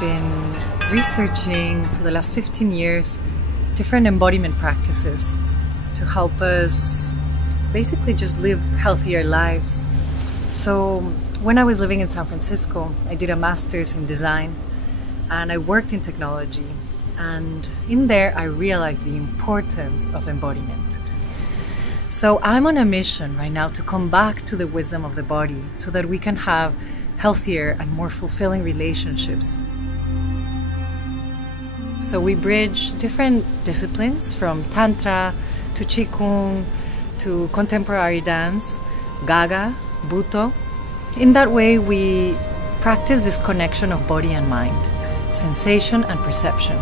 been researching for the last 15 years different embodiment practices to help us basically just live healthier lives. So when I was living in San Francisco, I did a master's in design and I worked in technology. And in there, I realized the importance of embodiment. So I'm on a mission right now to come back to the wisdom of the body so that we can have healthier and more fulfilling relationships. So we bridge different disciplines from Tantra to Qigong to contemporary dance, Gaga, Buto. In that way, we practice this connection of body and mind, sensation and perception.